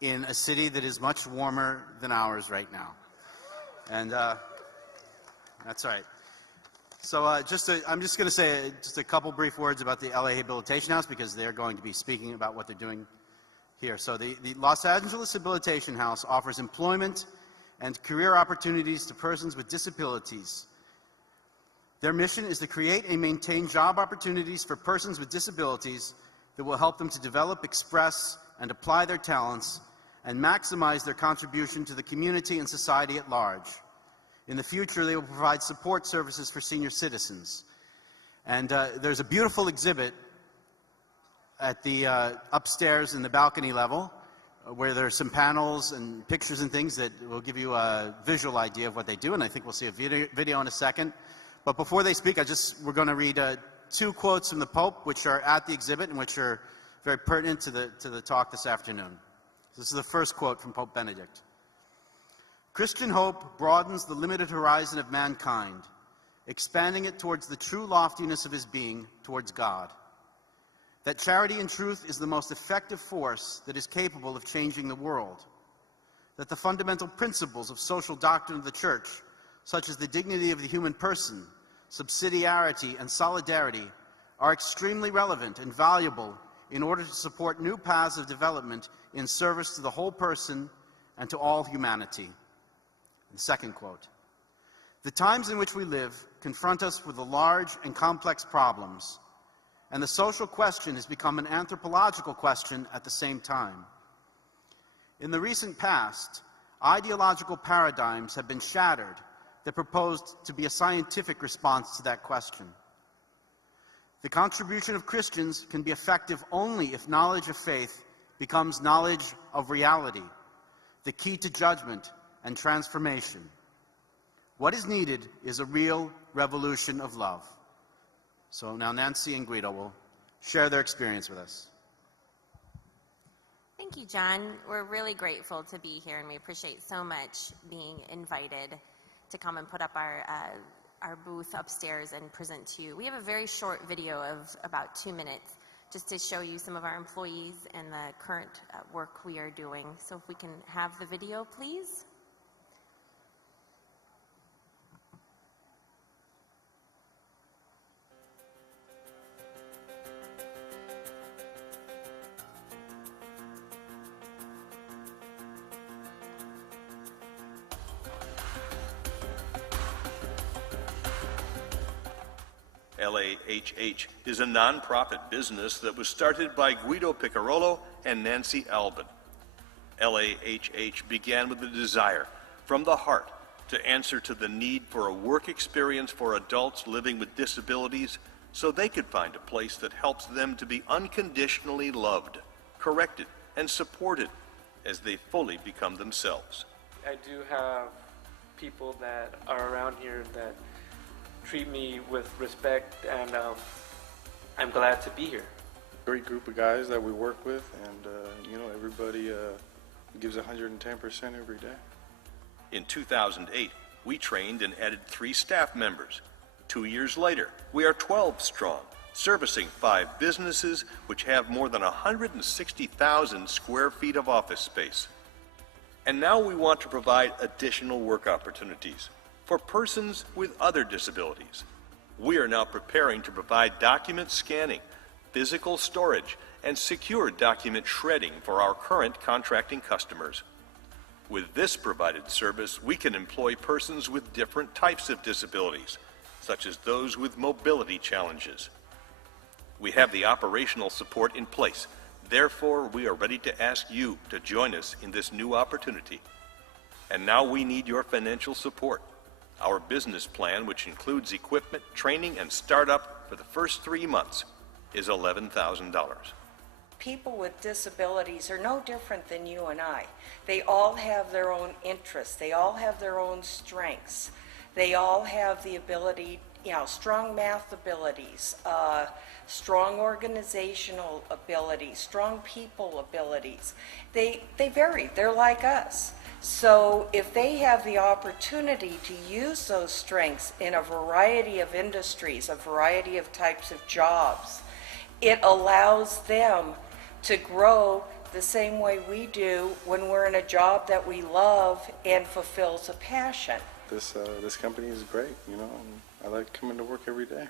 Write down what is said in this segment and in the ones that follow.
In a city that is much warmer than ours right now. And that's right. So I'm just going to say just a couple brief words about the LA Habilitation House because they're going to be speaking about what they're doing here. So the Los Angeles Habilitation House offers employment and career opportunities to persons with disabilities. Their mission is to create and maintain job opportunities for persons with disabilities that will help them to develop, express, and apply their talents and maximize their contribution to the community and society at large. In the future, they will provide support services for senior citizens. And there's a beautiful exhibit at the upstairs in the balcony level where there are some panels and pictures and things that will give you a visual idea of what they do, and I think we'll see a video in a second. But before they speak, we're going to read two quotes from the Pope, which are at the exhibit and which are very pertinent to the talk this afternoon. This is the first quote from Pope Benedict. Christian hope broadens the limited horizon of mankind, expanding it towards the true loftiness of his being, towards God. That charity and truth is the most effective force that is capable of changing the world. That the fundamental principles of social doctrine of the Church, such as the dignity of the human person, subsidiarity, and solidarity, are extremely relevant and valuable in order to support new paths of development in service to the whole person and to all humanity. The second quote. The times in which we live confront us with the large and complex problems, and the social question has become an anthropological question at the same time. In the recent past, ideological paradigms have been shattered that proposed to be a scientific response to that question. The contribution of Christians can be effective only if knowledge of faith becomes knowledge of reality, the key to judgment and transformation. What is needed is a real revolution of love. So now Nancy and Guido will share their experience with us. Thank you, John. We're really grateful to be here, and we appreciate so much being invited to come and put up our booth upstairs and present to you. We have a very short video of about 2 minutes just to show you some of our employees and the current work we are doing. So if we can have the video, please. LAHH is a nonprofit business that was started by Guido Piccarolo and Nancy Albin. LAHH began with a desire from the heart to answer to the need for a work experience for adults living with disabilities so they could find a place that helps them to be unconditionally loved, corrected, and supported as they fully become themselves. I do have people that are around here that treat me with respect, and I'm glad to be here. Great group of guys that we work with, and everybody gives 110% every day. In 2008, we trained and added 3 staff members. 2 years later, we are 12 strong, servicing 5 businesses which have more than 160,000 square feet of office space. And now we want to provide additional work opportunities for persons with other disabilities. We are now preparing to provide document scanning, physical storage, and secure document shredding for our current contracting customers. With this provided service, we can employ persons with different types of disabilities, such as those with mobility challenges. We have the operational support in place. Therefore, we are ready to ask you to join us in this new opportunity. And now we need your financial support. Our business plan, which includes equipment, training, and startup for the first 3 months, is $11,000. People with disabilities are no different than you and I. They all have their own interests. They all have their own strengths. They all have the ability, strong math abilities, strong organizational abilities, strong people abilities. They vary. They're like us. So if they have the opportunity to use those strengths in a variety of industries, a variety of types of jobs, it allows them to grow the same way we do when we're in a job that we love and fulfills a passion. This company is great, you know, and I like coming to work every day.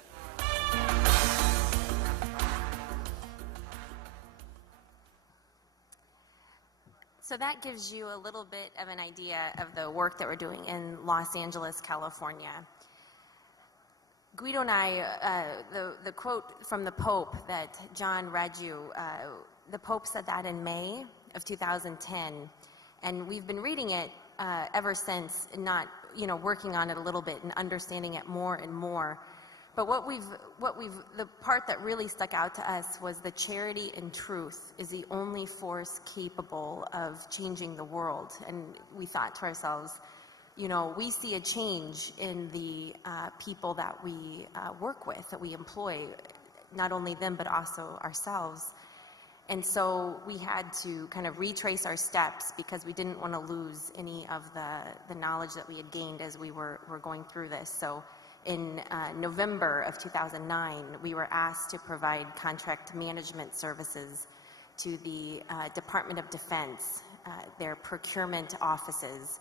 So that gives you a little bit of an idea of the work that we're doing in Los Angeles, California. Guido and I, the quote from the Pope that John read you, the Pope said that in May of 2010, and we've been reading it ever since, not, working on it a little bit and understanding it more and more. But the part that really stuck out to us was the charity and truth is the only force capable of changing the world. And we thought to ourselves, we see a change in the people that we work with, that we employ, not only them, but also ourselves. And so we had to kind of retrace our steps because we didn't want to lose any of the knowledge that we had gained as we were going through this. So in November of 2009, we were asked to provide contract management services to the Department of Defense, their procurement offices.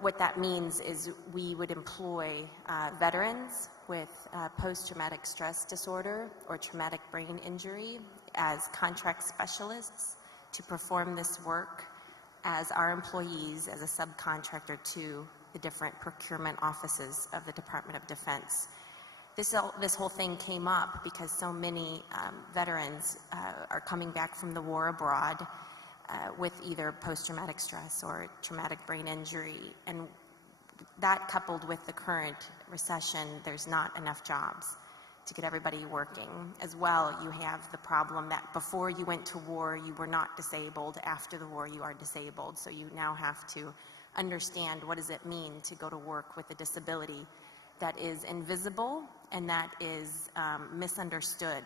What that means is we would employ veterans with post-traumatic stress disorder or traumatic brain injury as contract specialists to perform this work as our employees, as a subcontractor to the different procurement offices of the Department of Defense. This whole thing came up because so many veterans are coming back from the war abroad with either post-traumatic stress or traumatic brain injury, and that coupled with the current recession, there's not enough jobs to get everybody working. As well, you have the problem that before you went to war, you were not disabled. After the war, you are disabled. So you now have to understand what does it mean to go to work with a disability that is invisible and that is misunderstood.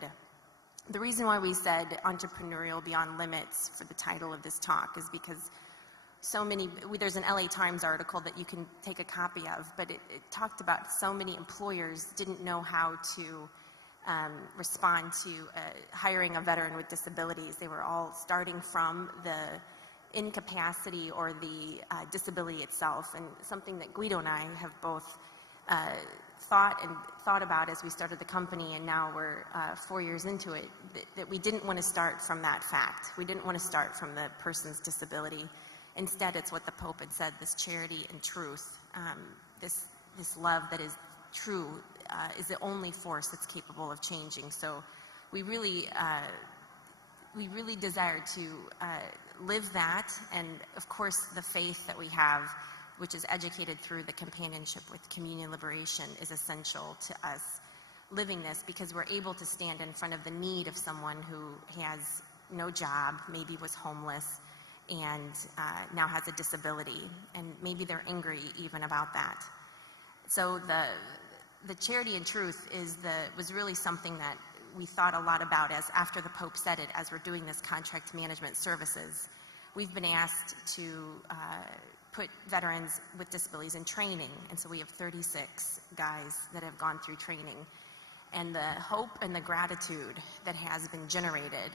The reason why we said Entrepreneurial Beyond Limits for the title of this talk is because there's an LA Times article that you can take a copy of, but it talked about so many employers didn't know how to respond to hiring a veteran with disabilities. They were all starting from the incapacity or the disability itself, and something that Guido and I have both thought about as we started the company, and now we're 4 years into it, that we didn't want to start from that fact. We didn't want to start from the person's disability. Instead, it's what the Pope had said, this charity and truth, this love that is true is the only force that's capable of changing. So we really desire to live that, and of course the faith that we have, which is educated through the companionship with communion liberation, is essential to us living this, because we're able to stand in front of the need of someone who has no job, maybe was homeless, and now has a disability, and maybe they're angry even about that. So the charity and truth was really something that we thought a lot about as after the Pope said it, as we're doing this contract management services. We've been asked to put veterans with disabilities in training, and so we have 36 guys that have gone through training. And the hope and the gratitude that has been generated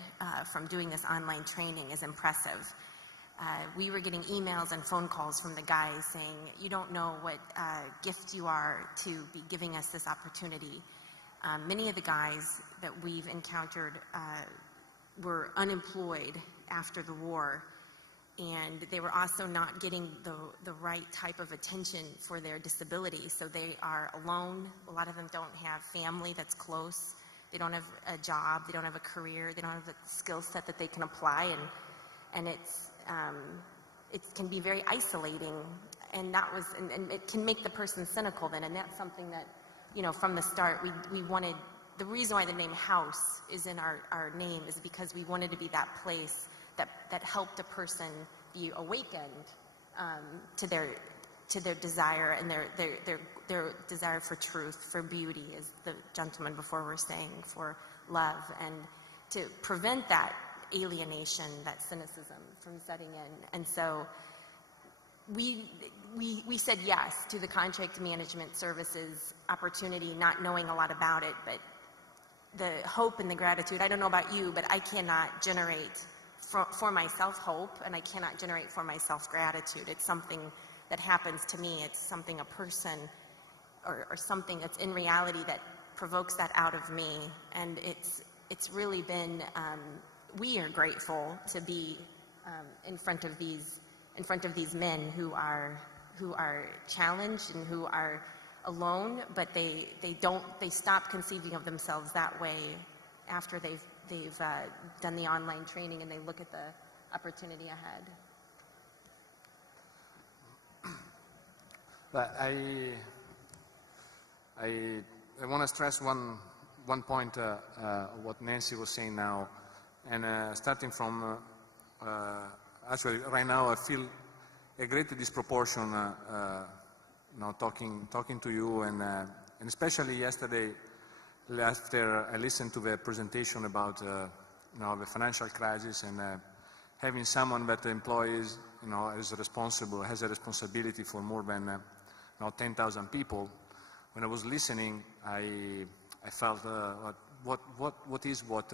from doing this online training is impressive. We were getting emails and phone calls from the guys saying, you don't know what gift you are to be giving us this opportunity. Many of the guys that we've encountered were unemployed after the war, and they were also not getting the right type of attention for their disability. So they are alone. A lot of them don't have family that's close. They don't have a job. They don't have a career. They don't have the skill set that they can apply, and it can be very isolating, and and it can make the person cynical then, and that's something that, from the start we wanted. The reason why the name House is in our name is because we wanted to be that place that helped a person be awakened to their desire and their desire for truth, for beauty, as the gentleman before were saying, for love, and to prevent that alienation, that cynicism from setting in. And so we said yes to the contract management services opportunity, not knowing a lot about it, but the hope and the gratitude, I don't know about you, but I cannot generate for myself hope, and I cannot generate for myself gratitude. It's something that happens to me. It's something, a person or something that's in reality that provokes that out of me. And it's really been, we are grateful to be in front of these men who are challenged and who are alone, but they stop conceiving of themselves that way after they've done the online training and they look at the opportunity ahead. But I want to stress one point what Nancy was saying now, and starting from actually right now I feel a great disproportion talking to you, and especially yesterday after I listened to the presentation about the financial crisis, and having someone that employs has a responsibility for more than 10,000 people. When I was listening, I felt what is what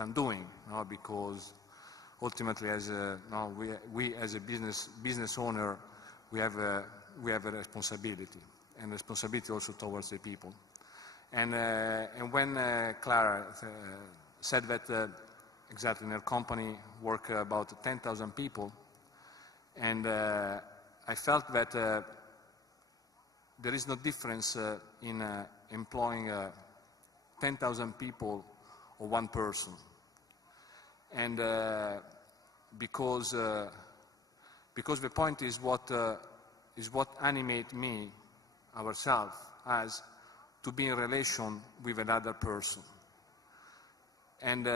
I'm doing, because ultimately, we as a business owner, we have a responsibility, and responsibility also towards the people. And when Clara said that exactly in her company work about 10,000 people, and I felt that there is no difference in employing 10,000 people or one person. And because the point is what animates me, ourselves, as to be in relation with another person. And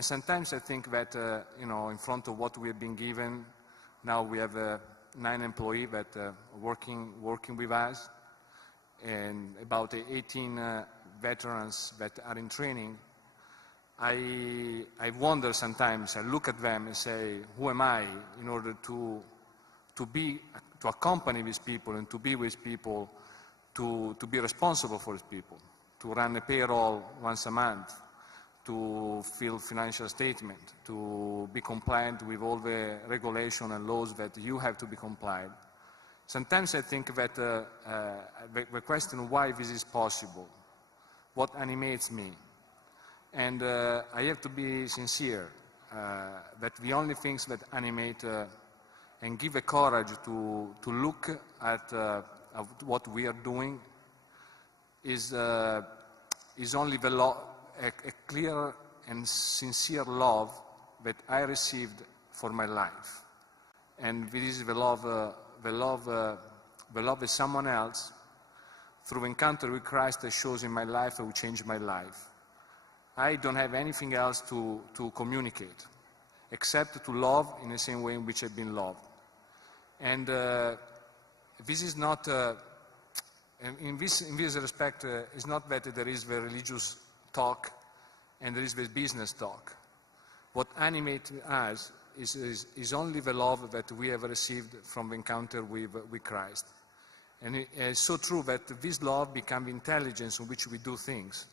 sometimes I think that in front of what we have been given, now we have 9 employees that are working with us, and about 18 veterans that are in training. I wonder sometimes, I look at them and say, who am I in order to accompany these people and to be with people, to be responsible for these people, to run a payroll once a month, to fill financial statement, to be compliant with all the regulation and laws that you have to be compliant. Sometimes I think that the question why this is possible, what animates me, and I have to be sincere that the only things that animate and give the courage to look at what we are doing is only a clear and sincere love that I received for my life, and this is the love of someone else through encounter with Christ that shows in my life that will change my life. I don't have anything else to communicate except to love in the same way in which I've been loved. And this is not, in this respect, it's not that there is the religious talk and there is the business talk. What animates us is only the love that we have received from the encounter with Christ. And it's so true that this love becomes intelligence in which we do things.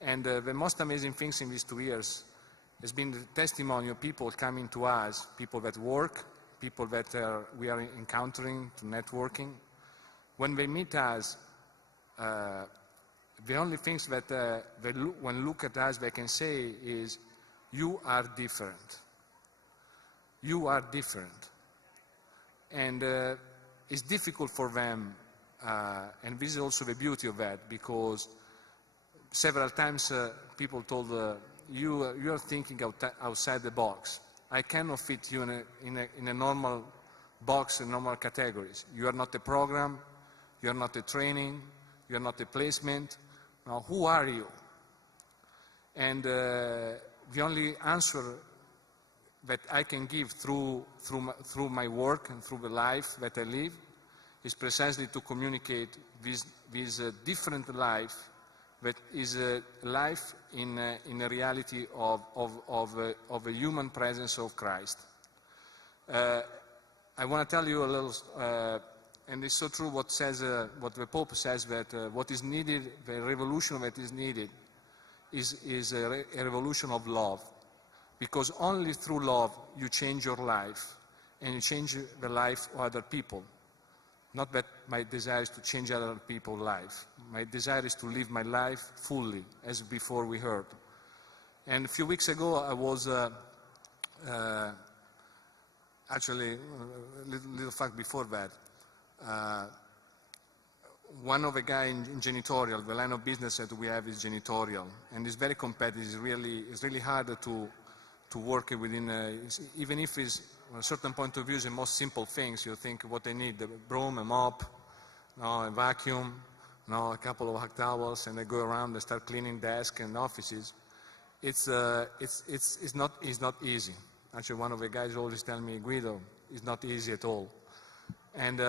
And the most amazing things in these 2 years has been the testimony of people coming to us, people that work, people that we are encountering, to networking. When they meet us, the only things that when look at us they can say is, you are different. You are different. And it's difficult for them, and this is also the beauty of that, because several times people told, you are thinking outside the box. I cannot fit you in a normal box, in normal categories. You are not a program, you are not a training, you are not a placement. Now, who are you? And the only answer that I can give through my work and through the life that I live is precisely to communicate this different life that is a life in a reality of a human presence of Christ. I want to tell you a little, and it's so true what the Pope says, that what is needed, the revolution that is needed, is a revolution of love. because only through love you change your life and you change the life of other people. Not that my desire is to change other people's life. My desire is to live my life fully, as before we heard. And a few weeks ago, I was actually, a little fact before that. One of the guys in janitorial, the line of business that we have is janitorial, and it's very competitive. It's really hard to work within, even if it's, from a certain point of view, the most simple things. You think what they need: a broom, a mop, a vacuum, a couple of hot towels, and they go around and start cleaning desks and offices. It's not easy. Actually, one of the guys always tell me, Guido, it's not easy at all. And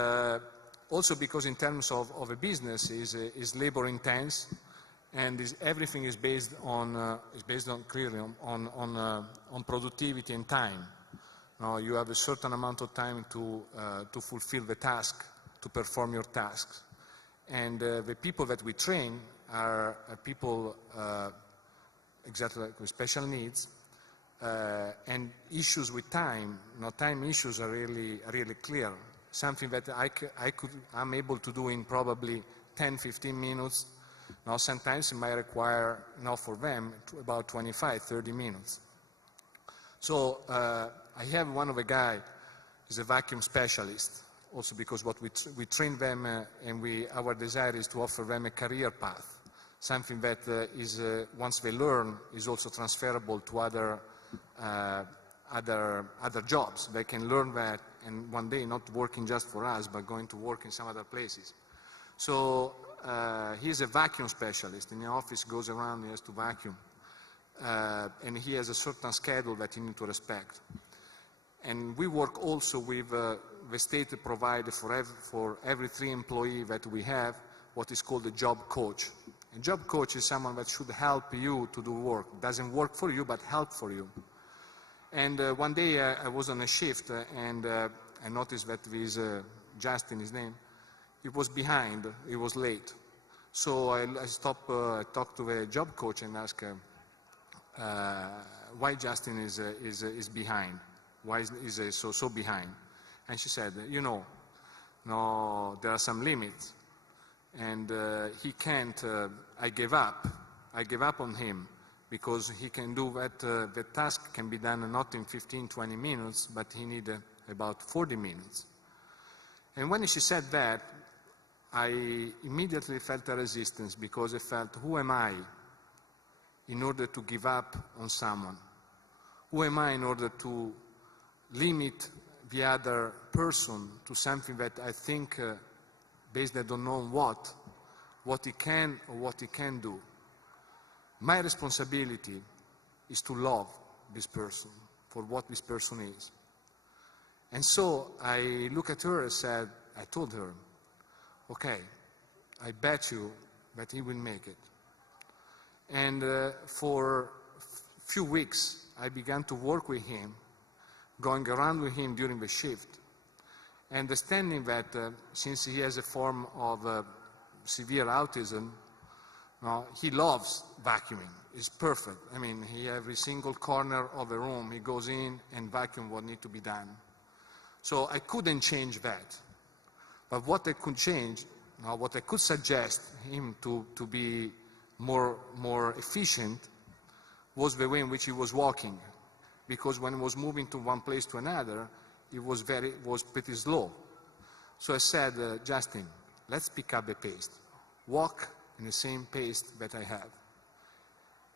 also because in terms of a business is labor intense, and everything is based on clearly on productivity and time. Now you have a certain amount of time to fulfill the task, to perform your tasks, and the people that we train are people exactly like with special needs, and issues with time. Time issues are really clear. Something that I'm able to do in probably 10-15 minutes. Now sometimes it might require, for them, about 25-30 minutes. So I have one of the guys is a vacuum specialist, also because what we train them and our desire is to offer them a career path, something that is once they learn is also transferable to other jobs. They can learn that, and one day not working just for us, but going to work in some other places. So he's a vacuum specialist. In the office, goes around, he has to vacuum. And he has a certain schedule that he needs to respect. And we work also with the state provider for every 3 employees that we have, what is called a job coach. A job coach is someone that should help you to do work. Doesn't work for you, but help for you. And one day I was on a shift, and I noticed that this Justin, his name, he was behind, he was late. So I stopped, I talked to the job coach and asked why Justin is behind, why is he so behind. And she said, no, there are some limits, and he can't, I gave up on him, because he can do that, the task can be done not in 15-20 minutes, but he needs about 40 minutes. And when she said that, I immediately felt a resistance, because I felt, who am I in order to give up on someone? Who am I in order to limit the other person to something that I think, based I don't know what he can or what he can do? My responsibility is to love this person for what this person is. And so I looked at her and I told her, okay, I bet you that he will make it. And for a few weeks, I began to work with him, going around with him during the shift, understanding that since he has a form of severe autism, he loves vacuuming. It's perfect. I mean, every single corner of the room, he goes in and vacuum what needs to be done. So I couldn't change that. But what I could change, what I could suggest him to be more efficient, was the way in which he was walking. Because when he was moving to one place to another, it was pretty slow. So I said, Justin, let's pick up the pace. Walk in the same pace that I have.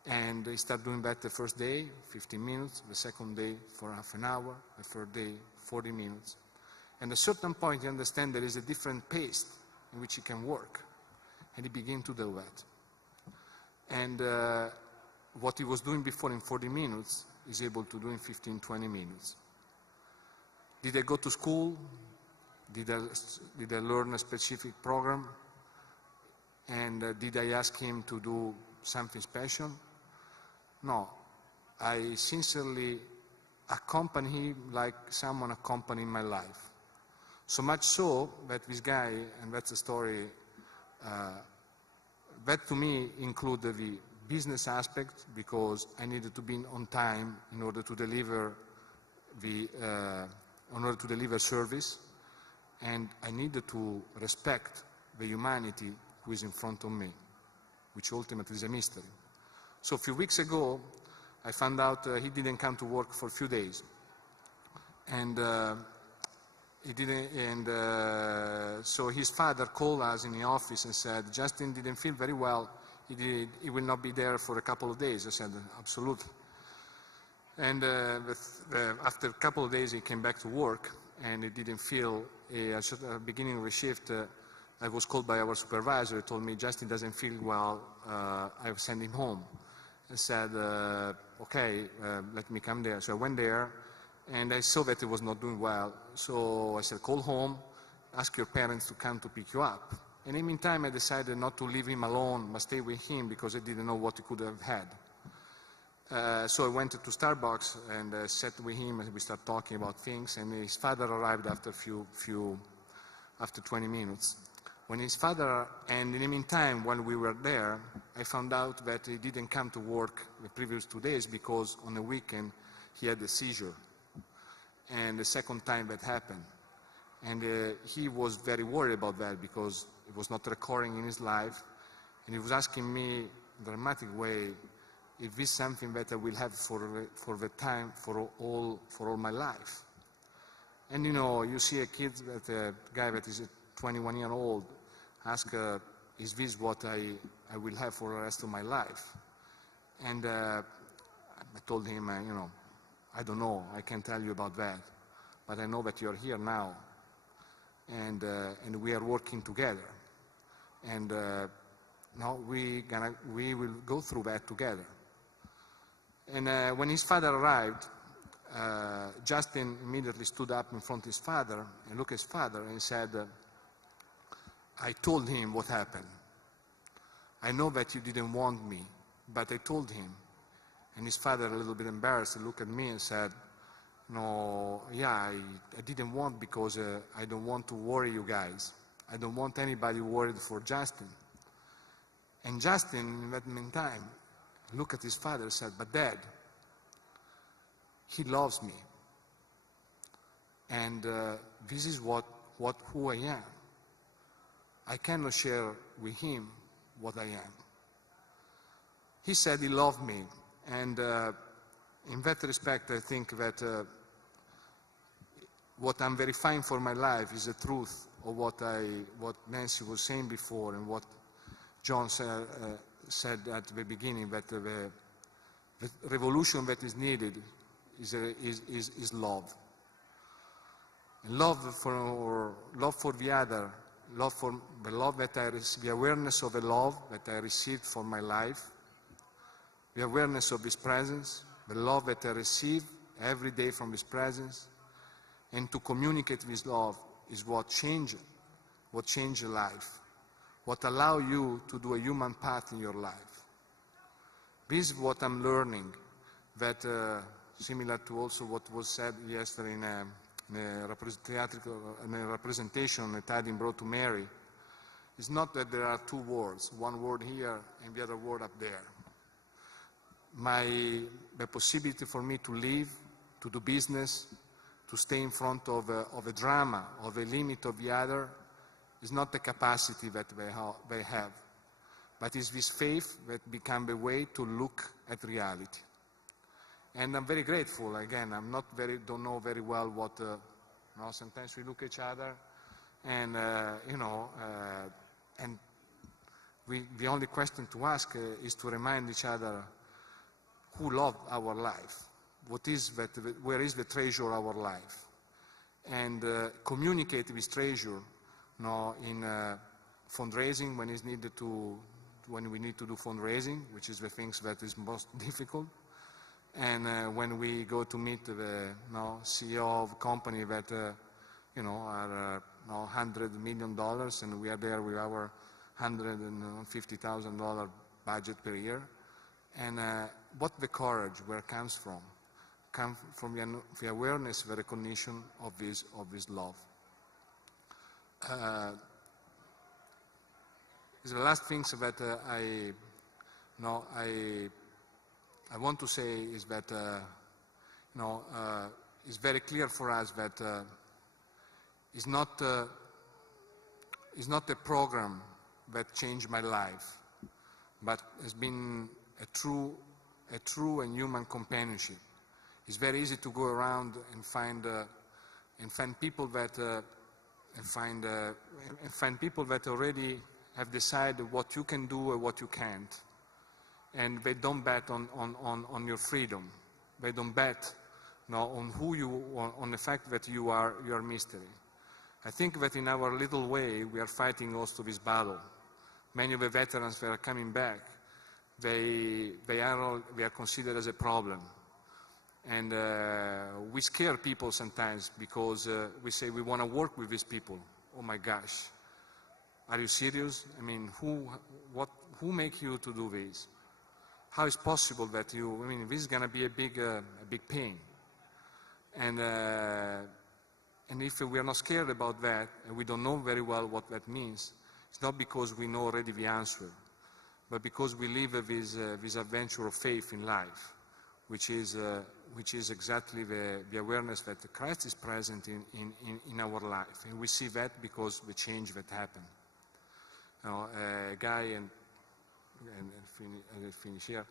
And he started doing that the first day, 15 minutes, the second day for half an hour, the third day, 40 minutes. And at a certain point, you understand there is a different pace in which he can work. And he began to do that. And what he was doing before in 40 minutes, he's able to do in 15-20 minutes. Did I go to school? Did I learn a specific program? And did I ask him to do something special? No. I sincerely accompany him like someone accompanying my life. So much so that this guy, and that's a story, that to me included the business aspect, because I needed to be on time in order to deliver service, and I needed to respect the humanity who is in front of me, which ultimately is a mystery. So a few weeks ago, I found out he didn't come to work for a few days, and so his father called us in the office and said, Justin didn't feel very well, he will not be there for a couple of days. I said, absolutely. And after a couple of days he came back to work, and he didn't feel, at the beginning of the shift, I was called by our supervisor. He told me, Justin doesn't feel well, I sent him home. I said, okay, let me come there. So I went there, and I saw that he was not doing well. So I said, call home, ask your parents to come to pick you up. And in the meantime, I decided not to leave him alone, but stay with him, because I didn't know what he could have had. So I went to Starbucks and sat with him, and we started talking about things, and his father arrived after after 20 minutes. When his father, and in the meantime, while we were there, I found out that he didn't come to work the previous 2 days because on the weekend he had a seizure. And the second time that happened. And he was very worried about that because it was not recurring in his life. And he was asking me in a dramatic way, if this is something that I will have for the time, for all my life. And you see a kid, a guy that is 21 years old, ask, is this what I will have for the rest of my life? And I told him, I don't know, I can't tell you about that, but I know that you're here now, and we are working together, and now we will go through that together. And when his father arrived, Justin immediately stood up in front of his father and looked at his father and said, I told him what happened. I know that you didn't want me, but I told him. And his father, a little bit embarrassed, looked at me and said, no, yeah, I didn't want because I don't want to worry you guys. I don't want anybody worried for Justin. And Justin, in that meantime, looked at his father and said, but Dad, he loves me. And this is who I am. I cannot share with him what I am. He said he loved me, and in that respect I think that what I'm verifying for my life is the truth of what Nancy was saying before and what John said at the beginning, that the revolution that is needed is love. And love for the other, the awareness of the love that I received for my life, the awareness of His presence, the love that I receive every day from His presence, and to communicate this love is what changed life, what allow you to do a human path in your life. This is what I'm learning, that similar to also what was said yesterday in a representation that Adam brought to Mary. It's not that there are two words, one word here and the other word up there. The possibility for me to live, to do business, to stay in front of a drama, of a limit of the other, is not the capacity that they have, but it's this faith that becomes a way to look at reality. And I'm very grateful. Again, don't know very well what. Sometimes we look at each other, and and the only question to ask is to remind each other who loved our life. What is that? Where is the treasure of our life? And communicate this treasure, in fundraising when it's needed when we need to do fundraising, which is the things that is most difficult. And when we go to meet the CEO of a company that are $100 million, and we are there with our $150,000 budget per year, and what the courage where it comes from the awareness, the recognition of this love. The last things that I no, I want to say is that it's very clear for us that it's not a program that changed my life, but has been a true and human companionship. It's very easy to go around and find people that find people that already have decided what you can do and what you can't, and they don't bet on your freedom. They don't bet on who you, on the fact that you are mystery. I think that in our little way we are fighting also this battle. Many of the veterans that are coming back, they are considered as a problem. And we scare people sometimes because we say we want to work with these people. Oh my gosh, are you serious? I mean, who make you to do this? How is possible that this is going to be a big pain. And if we are not scared about that, and we don't know very well what that means, it's not because we know already the answer, but because we live this adventure of faith in life, which is exactly the awareness that Christ is present in our life. And we see that because the change that happened. A guy, and I'll finish here,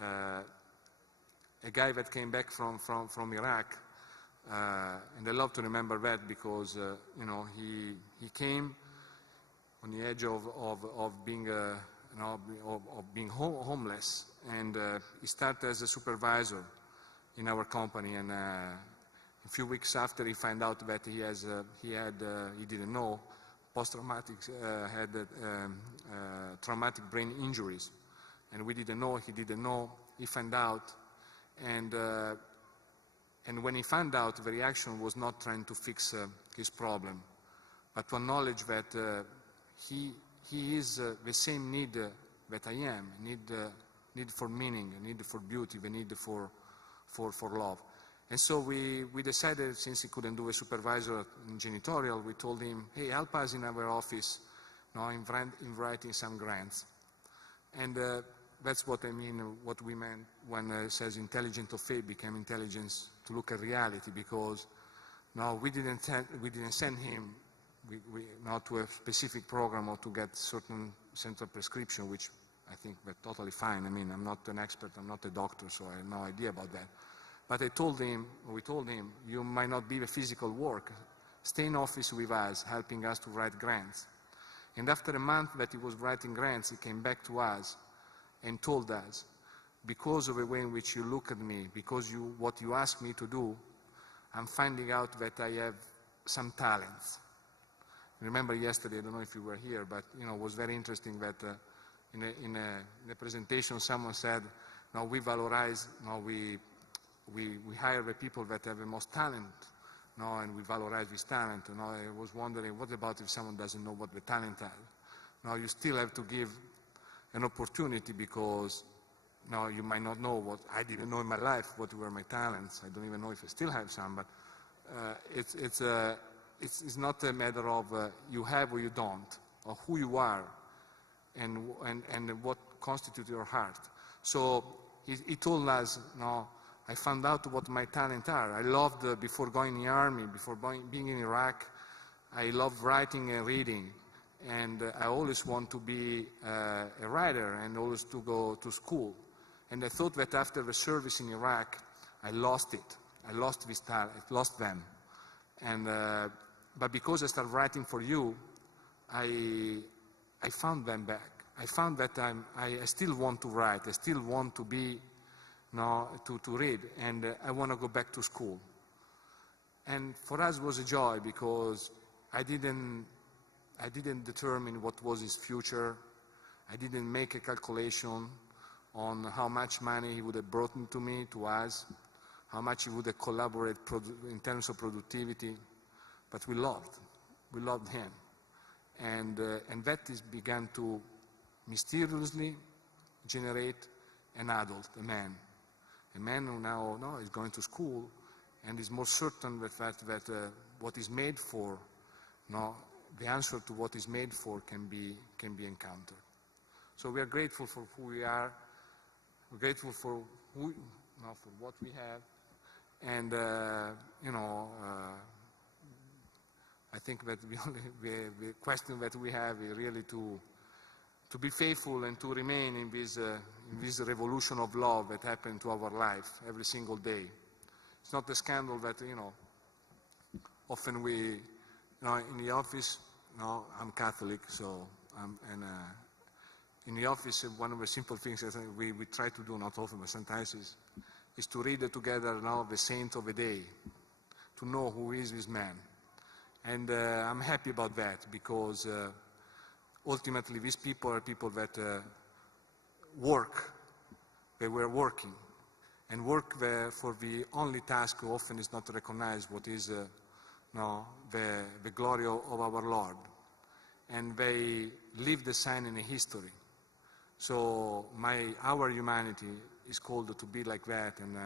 a guy that came back from Iraq, and I love to remember that because he came on the edge of being being homeless, and he started as a supervisor in our company, and a few weeks after he found out that he didn't know post-traumatic traumatic brain injuries, and we didn't know, he didn't know, he found out, and when he found out, the reaction was not trying to fix his problem, but to acknowledge that he is the same need that I am, need for meaning, a need for beauty, the need for love. And so we decided, since he couldn't do a supervisor in janitorial, we told him, hey, help us in our office in writing some grants. And that's what I mean, what we meant when it says intelligent of faith became intelligence to look at reality, because we didn't send him not to a specific program or to get certain central prescription, which I think were totally fine. I mean, I'm not an expert, I'm not a doctor, so I have no idea about that. But we told him, you might not be the physical work. Stay in office with us, helping us to write grants. And after a month that he was writing grants, he came back to us and told us, because of the way in which you look at me, because what you ask me to do, I'm finding out that I have some talents. Remember yesterday, I don't know if you were here, but it was very interesting that in a presentation someone said, we valorize, we hire the people that have the most talent, and we valorize this talent. I was wondering, what about if someone doesn't know what the talent is? You still have to give an opportunity, because you might not know what I didn't know in my life, what were my talents. I don't even know if I still have some, but it's not a matter of you have or you don't, or who you are, and what constitutes your heart. So he told us, I found out what my talents are. I loved, before going in the army, before being in Iraq, I loved writing and reading. And I always want to be a writer and always to go to school. And I thought that after the service in Iraq, I lost it. I lost this talent, I lost them. And, but because I started writing for you, I found them back. I found that I still want to write. I still want to be, to read. And I want to go back to school. And for us it was a joy, because I didn't determine what was his future. I didn't make a calculation on how much money he would have brought to me, to us, how much he would have collaborated in terms of productivity. But we loved him. And that began to mysteriously generate an adult, a man who now is going to school and is more certain that what is made for, the answer to what is made for can be encountered. So we are grateful for who we are. We're grateful for for what we have, and I think that the question that we have is really to be faithful and to remain in this revolution of love that happened to our life every single day. It's not a scandal that often we in the office. I'm Catholic, so in the office, one of the simple things that we try to do, not often, but sometimes, is to read together the saint of the day, to know who is this man. And I'm happy about that, because ultimately these people are people that work. They were working. And work for the only task often is not to recognize what is the glory of our Lord. And they leave the sign in the history. So our humanity is called to be like that, and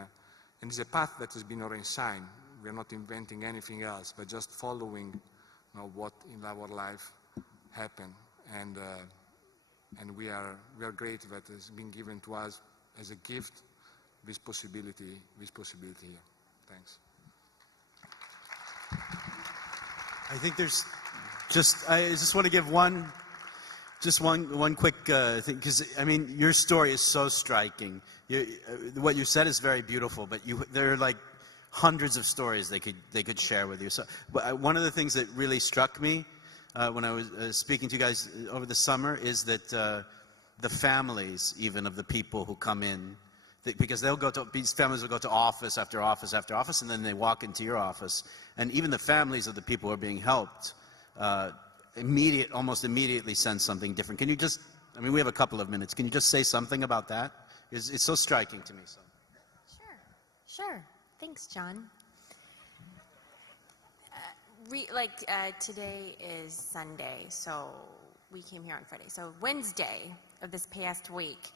it's a path that has been already signed. We are not inventing anything else, but just following what in our life happened, and we are great that has been given to us as a gift this possibility here. Thanks. I think there's I just want to give one quick thing, because I mean, your story is so striking. What you said is very beautiful, but there are like hundreds of stories they could share with you. So one of the things that really struck me when I was speaking to you guys over the summer is that the families, even of the people who come in, because these families will go to office after office after office, and then they walk into your office, and even the families of the people who are being helped almost immediately sense something different. Can you just, we have a couple of minutes. Can you just say something about that? It's so striking to me. So. Sure. Thanks, John. Today is Sunday, so we came here on Friday. So Wednesday of this past week,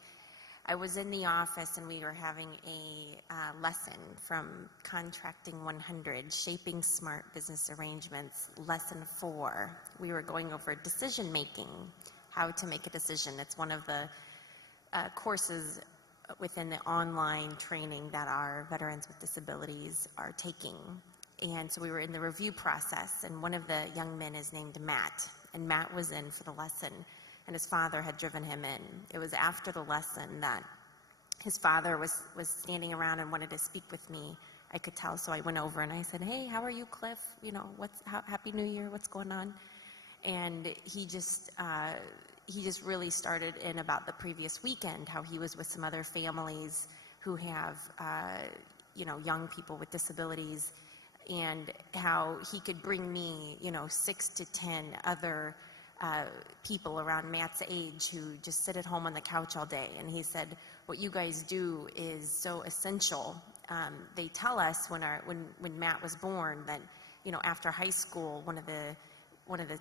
I was in the office and we were having a lesson from Contracting 100, Shaping Smart Business Arrangements, Lesson 4. We were going over decision making, how to make a decision. It's one of the courses within the online training that our veterans with disabilities are taking. And so we were in the review process, and one of the young men is named Matt, and Matt was in for the lesson, and his father had driven him in. It was after the lesson that his father was standing around and wanted to speak with me. I could tell, so I went over and I said, "Hey, how are you, Cliff? Happy New Year, what's going on?" And he just really started in about the previous weekend, how he was with some other families who have, young people with disabilities, and how he could bring me, 6 to 10 other people around Matt's age who just sit at home on the couch all day. And he said, what you guys do is so essential. They tell us when Matt was born that, after high school, one of the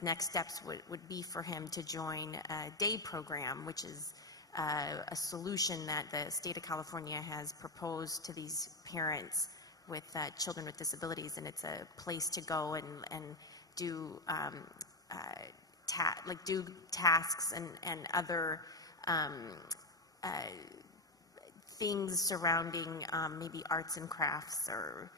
next steps would be for him to join a day program, which is a solution that the state of California has proposed to these parents with children with disabilities, and it's a place to go and do do tasks and other things surrounding maybe arts and crafts or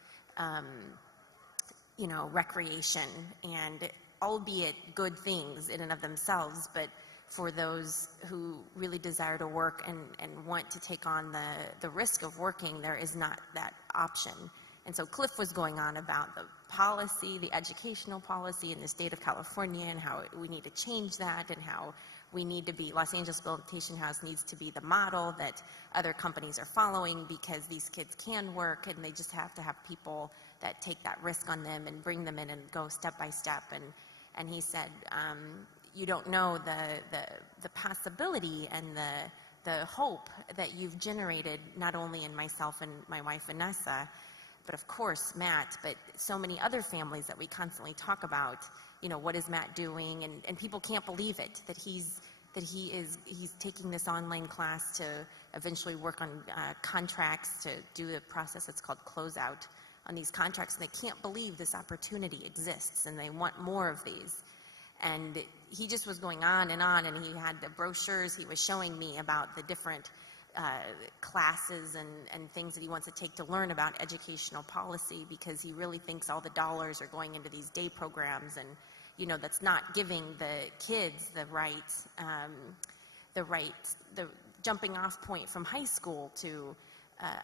recreation, and albeit good things in and of themselves, but for those who really desire to work and want to take on the risk of working, there is not that option. And so Cliff was going on about the policy, the educational policy in the state of California, and how we need to change that, and how we need to be, Los Angeles Habilitation House needs to be the model that other companies are following, because these kids can work and they just have to have people that take that risk on them and bring them in and go step by step. And he said, you don't know the possibility and the hope that you've generated, not only in myself and my wife Vanessa, but of course Matt, but so many other families that we constantly talk about. What is Matt doing? And people can't believe it, that he's taking this online class to eventually work on contracts, to do the process that's called closeout on these contracts, and they can't believe this opportunity exists, and they want more of these. And he just was going on, and he had the brochures. He was showing me about the different classes and things that he wants to take to learn about educational policy, because he really thinks all the dollars are going into these day programs, and that's not giving the kids the jumping off point from high school to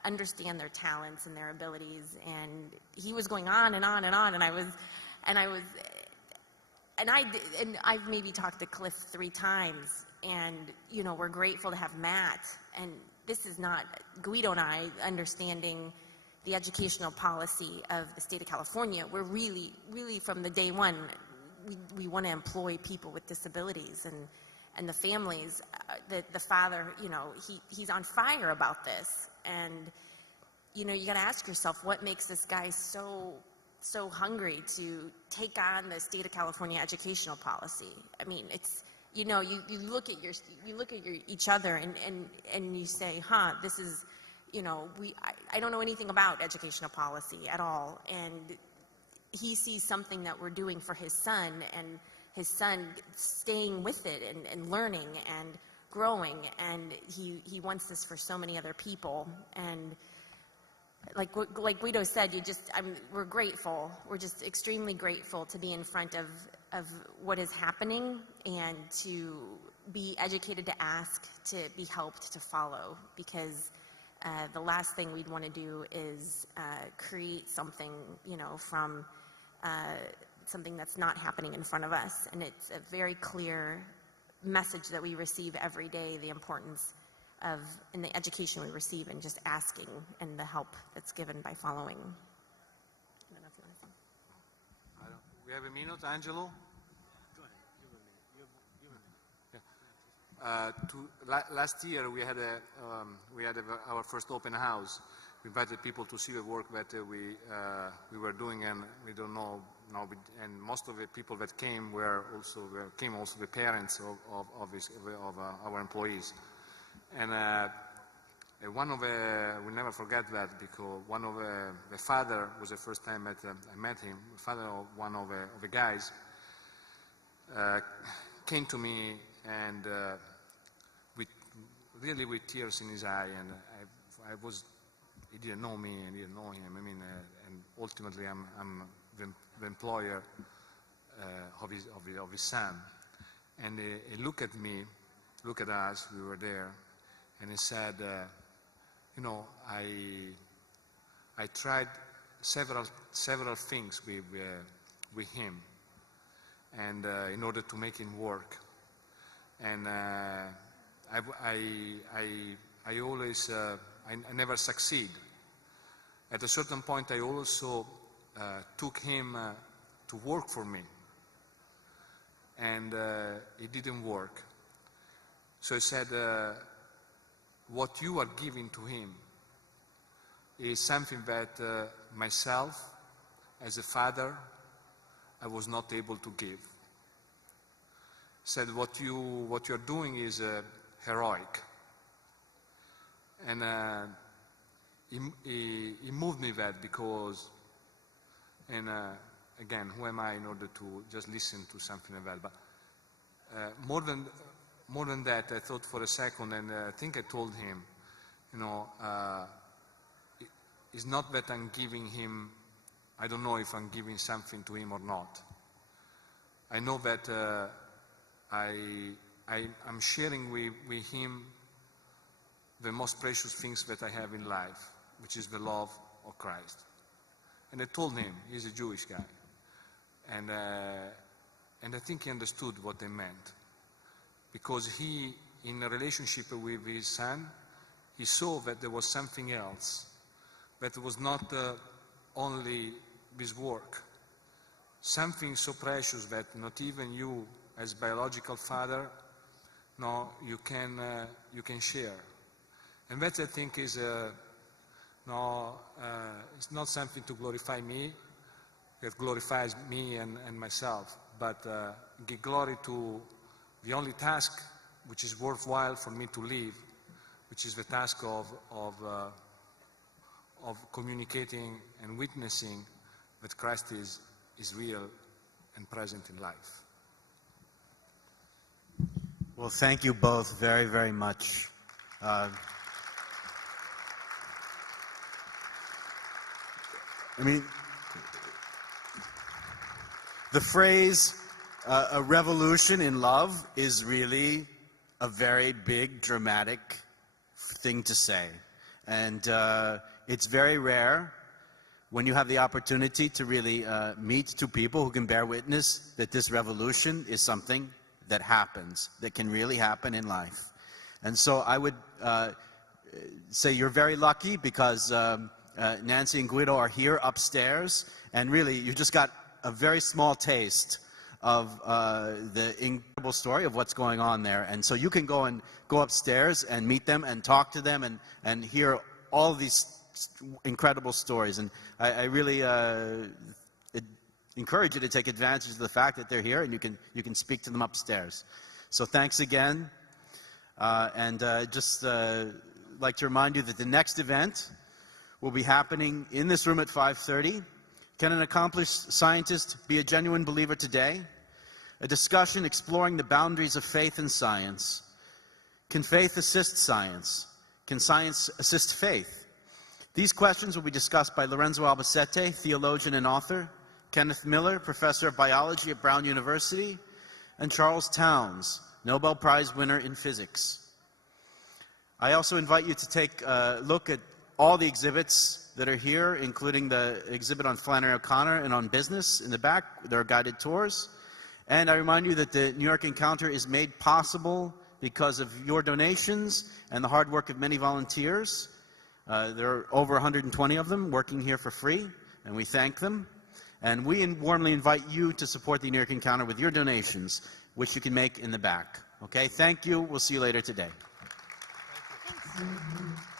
understand their talents and their abilities. And he was going on and on and on, and I've maybe talked to Cliff 3 times, and we're grateful to have Matt. And this is not Guido and I understanding the educational policy of the state of California. We're really, really from the day one, we want to employ people with disabilities, and the families. The father, he's on fire about this, and you got to ask yourself, what makes this guy so hungry to take on the state of California educational policy? I mean, it's you look at each other and you say, this is, I don't know anything about educational policy at all, and he sees something that we're doing for his son, and his son staying with it and learning and growing, and he wants this for so many other people. And like Guido said, we're grateful. We're just extremely grateful to be in front of what is happening, and to be educated to ask, to be helped to follow, because the last thing we'd want to do is create something, from something that's not happening in front of us. And it's a very clear message that we receive every day, the importance of, in the education we receive, and just asking, and the help that's given by following. I don't know if you want to say. We have a minute, Angelo? Go ahead. Last year we had our first open house. We invited people to see the work that we were doing, and we don't know now. And most of the people that came came also the parents of our employees. And we'll never forget that, because one of the father was the first time that I met him. The father of one of the guys came to me, and really with tears in his eye, and he didn't know me, and I didn't know him. I mean, and ultimately I'm the employer of his son. And he looked at me, looked at us, we were there, and he said, I tried several things with him, and in order to make him work, and I always I never succeed. At a certain point, I also took him to work for me, and it didn't work. So I said, what you are giving to him is something that myself, as a father, I was not able to give. Said, what you're doing is heroic. And he moved me that, because, and again, who am I in order to just listen to something like that? But more than that, I thought for a second, and I think I told him, it's not that I'm giving him, I don't know if I'm giving something to him or not. I know that I'm sharing with him the most precious things that I have in life, which is the love of Christ. And I told him, he's a Jewish guy, and I think he understood what I meant, because he, in a relationship with his son, he saw that there was something else, that was not only his work, something so precious that not even you, as biological father, you can share. And that, I think, is it's not something to glorify me, that glorifies me and myself, but give glory to the only task which is worthwhile for me to live, which is the task of communicating and witnessing that Christ is real and present in life. Well, thank you both very, very much. I mean, the phrase a revolution in love is really a very big, dramatic thing to say. And it's very rare when you have the opportunity to really meet two people who can bear witness that this revolution is something that happens, that can really happen in life. And so I would say you're very lucky because Nancy and Guido are here upstairs, and really you just got a very small taste of the incredible story of what's going on there. And so you can go upstairs and meet them and talk to them and hear all of these incredible stories. And I really encourage you to take advantage of the fact that they're here, and you can speak to them upstairs. So thanks again. And just like to remind you that the next event will be happening in this room at 5:30. Can an accomplished scientist be a genuine believer today? A discussion exploring the boundaries of faith and science. Can faith assist science? Can science assist faith? These questions will be discussed by Lorenzo Albacete, theologian and author, Kenneth Miller, professor of biology at Brown University, and Charles Towns, Nobel Prize winner in physics. I also invite you to take a look at all the exhibits that are here, including the exhibit on Flannery O'Connor and on business in the back. There are guided tours. And I remind you that the New York Encounter is made possible because of your donations and the hard work of many volunteers. There are over 120 of them working here for free, and we thank them. And we warmly invite you to support the New York Encounter with your donations, which you can make in the back. Okay, thank you. We'll see you later today. Thanks.